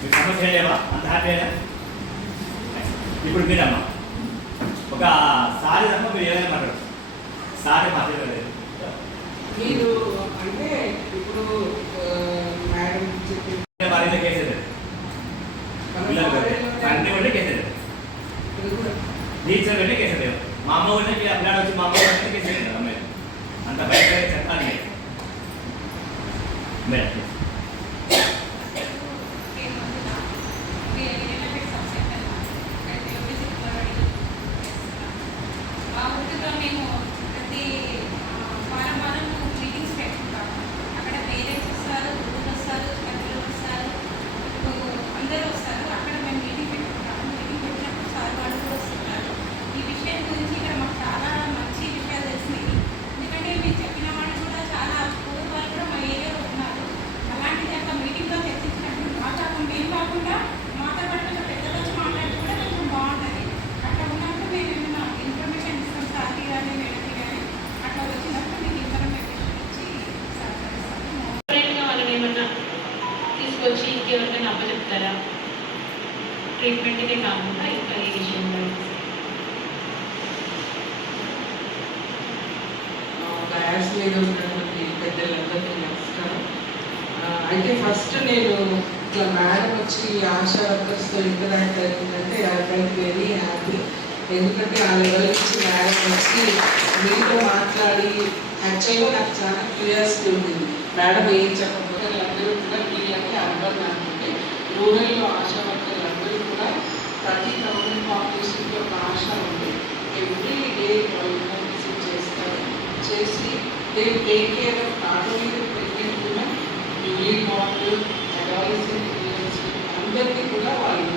మీకు సమస్య లేవా అంత హ్యాపీనా ఇప్పుడు మీరమ్మా. ఒక సారి తప్ప మీరు ఏదైనా మాట్లాడు సారి మాట్లాడలేదు మీరు అంటే ఇప్పుడు మేడం చెప్పి మరింత కేసేది పిల్లలు తండ్రి ఉంటే కేసేది టీచర్ ఉంటే కేసేది మా అమ్మ ఉంటే మీ అబ్బాయి వచ్చి మా అమ్మ ఉంటే కేసేది కదా మీరు అంత బయట చెప్పాలి మీరు. మేడం మా ఊరిలో మేము ప్రతి వారం వారం మీటింగ్స్ పెట్టుకుంటాము అక్కడ పేరెంట్స్ వస్తారు గురువులు వస్తారు పెద్దలు వస్తారు ఇప్పుడు అందరూ వస్తారు అక్కడ మేము మీటింగ్ పెట్టుకుంటాము మీటింగ్ పెట్టినప్పుడు సార్ వాళ్ళు కూడా వస్తున్నారు ఈ విషయం గురించి ఇక్కడ మాకు చాలా మంచి విషయాలు తెలిసినాయి ఎందుకంటే మీరు చెప్పిన వాళ్ళు కూడా చాలా పూర్వ వాళ్ళు కూడా మా ఏరియాలో ఉన్నారు అలాంటిది అక్కడ మీటింగ్లో చర్చించినప్పుడు మా కాకుండా మేము కాకుండా మాతో పాటు కొంచెం పెద్దలు వచ్చి మాట్లాడితే కూడా కొంచెం బాగుంటుంది అట్లా ఉన్నప్పుడు మేము ఏమైనా ఇన్ఫర్మేషన్ ఇస్తాం సార్కి కానీ మేడంకి కానీ అట్లా వచ్చినప్పుడు మీకు ఇన్ఫర్మేషన్ ఇచ్చి సహకరిస్తాము ఎవరైనా వాళ్ళని ఏమన్నా తీసుకొచ్చి ఇంకెవరికైనా ట్రీట్మెంట్కే కాకుండా ఇంకా ఈ విషయంలో డయాస్ మీద ఉన్నటువంటి పెద్దలందరికీ నమస్కారం. అయితే ఫస్ట్ నేను ఇట్లా మేడం వచ్చి ఆశా వర్కర్స్తో ఇంటరాక్ట్ అయిందంటే ఐ వెరీ హ్యాపీ ఎందుకంటే ఆ లెవెల్ నుంచి మేడం వచ్చి మీతో మాట్లాడి యాక్చువల్గా నాకు చాలా క్యూరియాసిటీ ఉంది మేడం ఏం చెప్పకపోతే అందరూ కూడా వీళ్ళకి అర్బన్ అనుకుంటే రూరల్లో ఆశా వర్కర్లు అందరూ కూడా ప్రతి గవర్నమెంట్ పాపులేషన్కి ఒక ఆశ ఉంది ఎవ్రీ డే వాళ్ళు విజిట్ చేస్తారు చేసి they take care of not only pregnant women newly born adolescent అందరికీ కూడా వాళ్ళు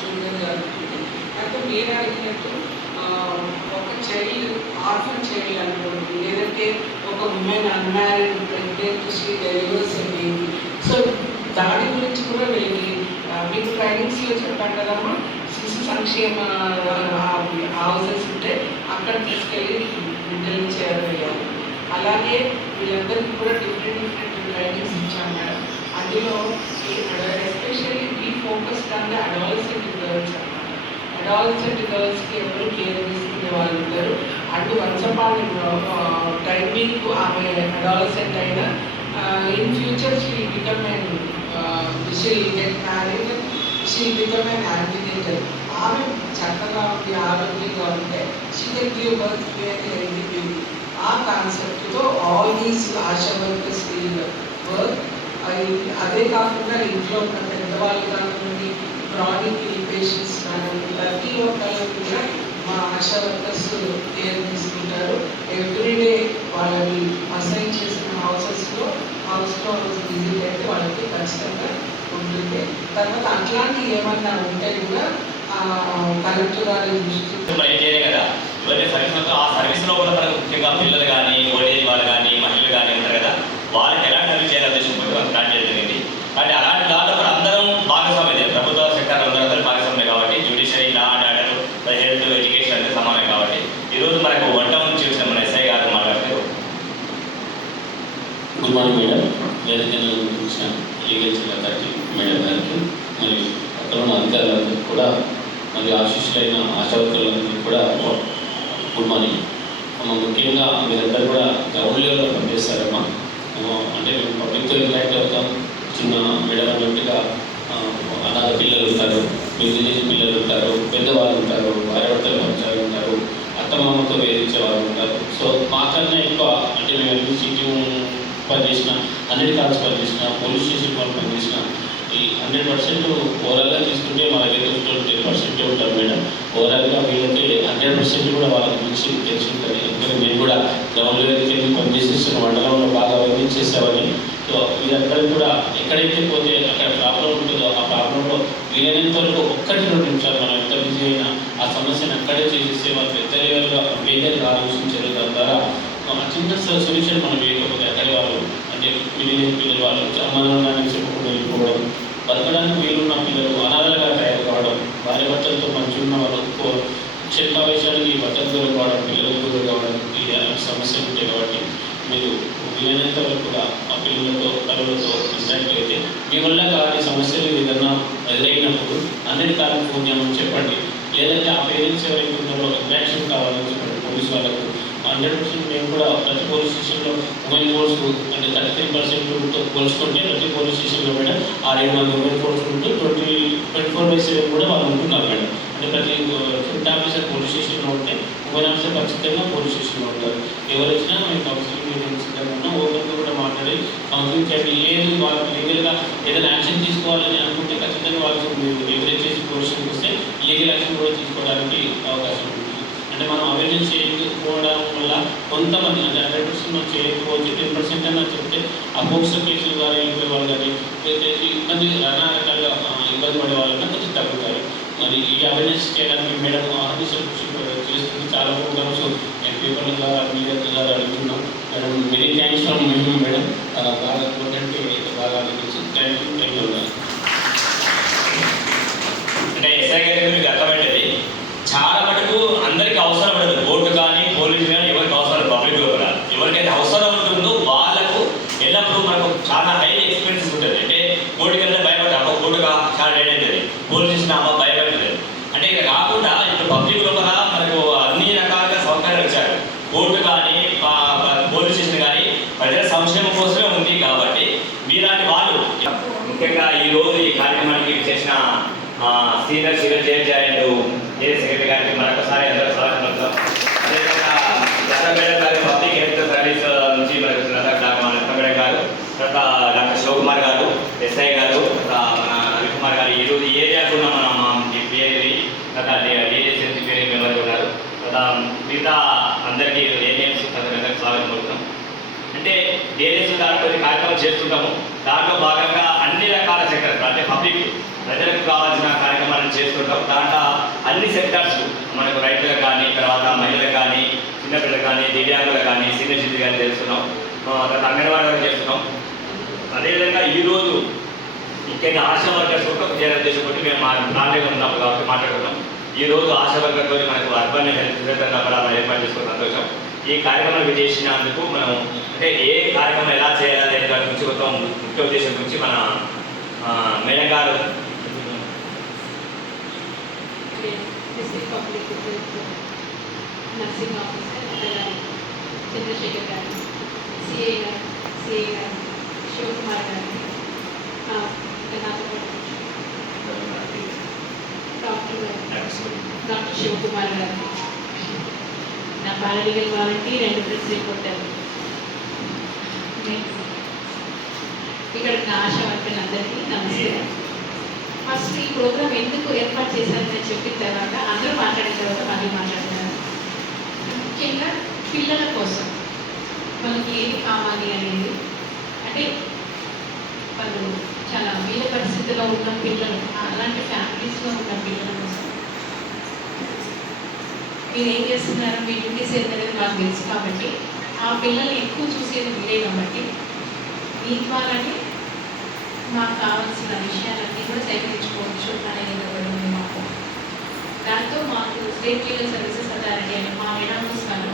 చూడడం జరుగుతుంది. అయితే మీరు అడిగినట్టు ఒక చైల్డ్ ఆర్ఫన్ చైల్డ్ అనుకోండి లేదంటే ఒక women unmarried pregnant she delivers baby so దాని గురించి కూడా వెళ్ళి ఆ, మీకు ట్రైనింగ్స్లో చెప్పాను కదమ్మా శిశు సంక్షేమ హౌసెస్ ఉంటే అక్కడ తీసుకెళ్ళి బిడ్డలు చేరవేయాలి అలాగే వీళ్ళందరికీ కూడా డిఫరెంట్ డిఫరెంట్ ట్రైనింగ్స్ ఇచ్చాం మేడం. అందులో ఎస్పెషల్లీ ఈ focus on the adolescent girls అనమాట అడాలసెంట్ గర్ల్స్కి ఎవరు కేర్ తీసుకునే వాళ్ళు ఉంటారు అటు వన్స్ టైమింగ్ ఆమె అడాలసెంట్ అయినా in future she become and she get married she become and activated ఆమె చక్కగా ఉంది ఆరోగ్యంగా ఉంటే షీ కెన్ గివ్ బర్త్ ఆ concept all these ASHA work skill work అదే కాకుండా ఇంట్లో ఉన్న పెద్దవాళ్ళు కానివ్వండి క్రానిక్ పేషెంట్స్ కానివ్వండి ప్రతి ఒక్కళ్ళు కూడా మా ఆశా వర్కర్స్ కేర్ తీసుకుంటారు ఎవ్రీడే వాళ్ళని అసైన్ చేసిన హౌసెస్లో హౌస్లో హౌస్ విజిట్ అయితే వాళ్ళకి ఖచ్చితంగా ఉంటుంది. తర్వాత అట్లాంటి ఏమన్నా ఉంటే కూడా కలెక్టర్ గారి దృష్టి కదా ఇవన్నీ సర్వీస్ ఆ సర్వీస్లో కూడా మనకు ముఖ్యంగా పిల్లలు కానీ మహిళలు కానీ ఉంటారు కదా వాళ్ళకి ఎలాంటి సర్వీస్ చేయాలి ఉద్దేశం పోయి మనం స్టార్ట్ చేయడం జరిగింది అంటే అలాంటి దాంట్లో కూడా అందరం భాగస్వామ్యం ప్రభుత్వ సెక్టర్ అందరూ భాగస్వామ్యం కాబట్టి judiciary law and order health education అంటే సమానం కాబట్టి ఈరోజు మనకు వన్ టౌన్ నుంచి వచ్చిన మన ఎస్ఐ గారు మాట్లాడుతూ గుడ్ మార్నింగ్ మేడం వేదికను ఇచ్చిన లీగల్ జిల్లా గారికి మేడం గారికి మరియు అక్కడ ఉన్న అధికారులందరికీ కూడా మరియు ఆశిష్యులైన ఆశావర్తులందరికీ కూడా గుడ్ మార్నింగ్. ముఖ్యంగా మీరందరూ కూడా గ్రౌండ్ లెవెల్లో పనిచేస్తారమ్మా అంటే మేము పబ్లిక్తో ఇంటరాక్ట్ అవుతాం. చిన్న మేడం అన్నట్టుగా అనాథ పిల్లలు ఉంటారు మిగిలిన పిల్లలు ఉంటారు పెద్దవాళ్ళు ఉంటారు భార్యాభర్తలు పంచాలు ఉంటారు అత్తమామతో వేధించే వాళ్ళు ఉంటారు. సో మాకన్నా ఎక్కువ అంటే మేము ఎన్ని సిట్టింగ్ పనిచేసిన హండ్రెడ్ కార్డ్స్ పనిచేసిన పోలీస్ స్టేషన్ వాళ్ళు పనిచేసిన ఈ హండ్రెడ్ పర్సెంట్ ఓవరాల్గా తీసుకుంటే మన దగ్గర ట్వంటీ పర్సెంట్ ఉంటారు మేడం ఓవరాల్గా వీళ్ళకి విషయం కూడా వాళ్ళ గురించి తెలిసి ఉంటుంది. ఎందుకంటే మేము కూడా గ్రౌండ్ లెవెల్కి వెళ్ళి పనిచేసేస్తున్న మండలంలో బాగా అభివృద్ధి సో సో వీరందరూ కూడా ఎక్కడైతే పోతే అక్కడ ప్రాబ్లం ఉంటుందో ఆ ప్రాబ్లంలో వీలైనంత వరకు ఒక్కటి రెండు నిమిషాలు మనం ఎంత బిజీ అయినా ఆ సమస్యను అక్కడే చేసేస్తే వాళ్ళు పెద్ద లెవెల్లో మేజర్గా ఆలోచించారు. దాని ద్వారా చిన్న సొల్యూషన్ మనం వేయకపోతే అక్కడే వాళ్ళు అంటే మిగిలిన పిల్లలు వాళ్ళు సమాధానాన్ని చెప్పకుండా వెళ్ళిపోవడం బతకడానికి వీలున్న పిల్లలు అనాథలుగా తయారు కావడం భార్య భర్తలతో మంచి ఉన్న వాళ్ళు కో- క్షేత్రావేశానికి బట్టలు దూరం కావడం పిల్లలు దూరం కావడం ఈ సమస్యలు ఉంటాయి కాబట్టి మీరు వీలైనంత వరకు కూడా ఆ పిల్లలతో కలువలతో ఇచ్చినట్లయితే మీ వల్ల కాని సమస్యలు ఏదైనా ఎదురైనప్పుడు అందరి కాలం ఫోన్ చేయమని చెప్పండి. లేదంటే ఆ పేరెంట్స్ ఎవరైతే ఉన్నారో ఇంట్రాక్షన్ కావాలని చెప్పండి పోలీస్ వాళ్ళకు. హండ్రెడ్ పర్సెంట్ మేము కూడా ప్రతి పోలీస్ స్టేషన్లో ఉమెన్ ఫోర్స్ అంటే థర్టీ త్రీ పర్సెంట్తో పోల్చుకుంటే ప్రతి పోలీస్ స్టేషన్లో మేడం ఆరేడు మంది ఉమెన్ ఫోర్స్ ఉంటూ twenty twenty four by seven కూడా వాళ్ళు ఉంటున్నారు మేడం. అంటే ప్రతి ఫుడ్ ఆఫీసర్ పోలీస్ స్టేషన్లో ఉంటే ఉమెన్ ఆఫీసర్ ఖచ్చితంగా పోలీస్ స్టేషన్లో ఉంటారు. ఎవరు వచ్చినా మేము కౌన్సిలింగ్ మీటింగ్ సిద్ధంగా ఉన్నాం ఓపెన్గా కూడా మాట్లాడి కౌన్సిలింగ్ చేయండి లేదు వాళ్ళకి లీగల్గా ఏదైనా యాక్షన్ తీసుకోవాలని అనుకుంటే ఖచ్చితంగా వాళ్ళకి మీరు ఎంకరేజ్ చేసి పోలీస్ స్టేషన్కి వస్తే లీగల్ యాక్షన్ కూడా తీసుకోవడానికి అవకాశం ఉంటుంది అంటే మనం అవేర్నెస్ చేయకపోవడం వల్ల కొంతమంది అంటే హండ్రెడ్ పర్సెంట్ మనం చేయకపోవచ్చు టెన్ పర్సెంట్ అని చెప్తే అపోక్స కేసులు ద్వారా వెళ్ళిపోయే వాళ్ళు కానీ ఇబ్బంది రకరకాలుగా ఇబ్బంది పడే వాళ్ళకి కొంచెం తగ్గుతారు మరి ఈ అవేర్నెస్ చేయడానికి మేడం ఆఫీసర్ చేస్తుంది. చాలా ప్రోగ్రామ్స్ నేను పేపర్ల ద్వారా మీడియా ద్వారా అడుగుతున్నాం మేడం వెరీ థ్యాంక్స్ ఫ్రమ్ మేము మేడం బాగా ఇంపార్టెంట్ బాగా అనిపించింది thank you thank you madam అంటే ఎస్ఐ గారికి మీకు అర్థమైనది చాలా మటుకు అందరికీ అవసరం ఉండదు కోర్టు కానీ పోలీసు కానీ ఎవరికి అవసరం పబ్లిక్లో కూడా ఎవరికైతే అవసరం ఉంటుందో వాళ్ళకు ఎల్లప్పుడూ మనకు చాలా హై ఎక్స్పెన్సెస్ ఉంటుంది అంటే కోర్టుకి వెళ్తే భయపడతాం అమ్మ కోర్టు కా- చాలా లేట్ అవుతుంది పోలీస్ స్టేషన్ అమ్మ భయపడుతుంది అంటే ఇక కాకుండా ఇప్పుడు పబ్లిక్ లోపల మనకు అన్ని రకాలుగా సౌకర్యాలు ఇచ్చారు కోర్టు కానీ ప- ప- పోలీస్ స్టేషన్ కానీ ప్రజల సంక్షేమం కోసమే ఉంది కాబట్టి మీలాంటి వాళ్ళు ముఖ్యంగా ఈ రోజు ఈ కార్యక్రమానికి చేసిన senior senior civil judge and a secretary గారికి మరొకసారి అందరూ స్వాగతం. పడతాం అదేవిధంగా Lata madam public health service నుంచి మనకు లతా గారు తర్వాత డాక్టర్ శివకుమార్ గారు ఎస్ఐ గారు మన రవికుమార్ గారు. ఈ రోజు ఏరియాకు ఉన్న మన పేరు తర్వాత డిఎస్ఎస్ పేరు మెంబర్ ఉన్నారు. తర్వాత మిగతా అందరికీ ఏ స్వాగతం అంటే డేరీస్ దాంట్లో కొన్ని చేస్తుంటాము. దాంట్లో భాగంగా అన్ని రకాల సెక్టర్స్ అంటే పబ్లిక్ ప్రజలకు కావాల్సిన మనం చేస్తుంటాం. దాంట్లో అన్ని సెక్టార్స్ మనకు రైతులకు కానీ తర్వాత మహిళలకు కానీ చిన్నపిల్లలకు కానీ దివ్యాంగులకు కానీ సీనియర్ సిటీ కానీ చేస్తున్నాం. తర్వాత అంగన్వాడీ వరకు చేస్తున్నాం. అదేవిధంగా ఈరోజు ముఖ్యంగా ఆశా వర్కర్స్ కూడా చేయాలని ఉద్దేశం కొట్టి మేము మా ప్రాంతంలో ఉన్నప్పుడు కాబట్టి మాట్లాడుకున్నాం. ఈ రోజు ఆశా వర్కర్తో మనకు అర్బన్ హెల్త్ విధంగా ఏర్పాటు చేసుకున్న సంతోషం. ఈ కార్యక్రమం విజయించినందుకు మనం అంటే ఏ కార్యక్రమం ఎలా చేయాలి అనే దాని గురించి మొత్తం ముఖ్య ఉద్దేశం గురించి మన ఆ, మేడం గారు డిస్ట్రిక్ట్ పబ్లిక్ నర్సింగ్ ఆఫీసర్ గారు చంద్రశేఖర్ గారు సిఏ గారు సిఏ గారు శివకుమార్ గారు నాతో పాటు డాక్టర్ గారు డాక్టర్ శివకుమార్ గారు నా పారాలీగల్ వాలంటీర్ రెండు ప్రెస్ రిపోర్టర్ ఇక్కడ ఉన్న ఆశ వర్కర్లందరికీ నమస్కారం. ఫస్ట్ ఈ ప్రోగ్రామ్ ఎందుకు ఏర్పాటు చేశారని చెప్పిన తర్వాత అందరూ మాట్లాడిన తర్వాత మళ్ళీ మాట్లాడతారు ముఖ్యంగా పిల్లల కోసం వాళ్ళకి ఏది కావాలి అనేది అంటే వాళ్ళు చాలా వీల పరిస్థితిలో ఉన్న పిల్లలు అలాంటి ఫ్యామిలీస్లో ఉన్న పిల్లల కోసం మీరు ఏం చేస్తున్నారు? మీ డ్యూటీస్ ఏంటనేది మాకు తెలుసు కాబట్టి ఆ పిల్లల్ని ఎక్కువ చూసేది మీరే కాబట్టి మీ ద్వారానే మాకు కావాల్సిన విషయాలన్నీ కూడా సేకరించుకోవచ్చు అనేది ఒకటి ఉంది మాకు. దాంతో మాకు స్టేట్ లీగల్ సర్వీసెస్ అథారిటీ అని మా మేడామస్ గారు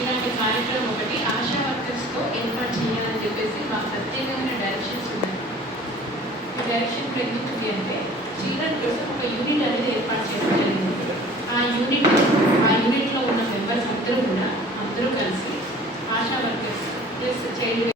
ఇలాంటి కార్యక్రమం ఒకటి ఆశా వర్కర్స్తో ఏర్పాటు చేయాలని చెప్పేసి మాకు ప్రత్యేకమైన డైరెక్షన్స్ ఉన్నాయి. ఈ డైరెక్షన్ ఎందుకు అంటే చిల్డ్రన్ కోసం ఒక యూనిట్ అనేది ఏర్పాటు చేయడం జరిగింది. ఆ యూనిట్ ఆ యూనిట్లో ఉన్న మెంబర్స్ అందరూ కూడా అందరూ కలిసి ఆశా వర్కర్స్ ప్లస్ చైల్డ్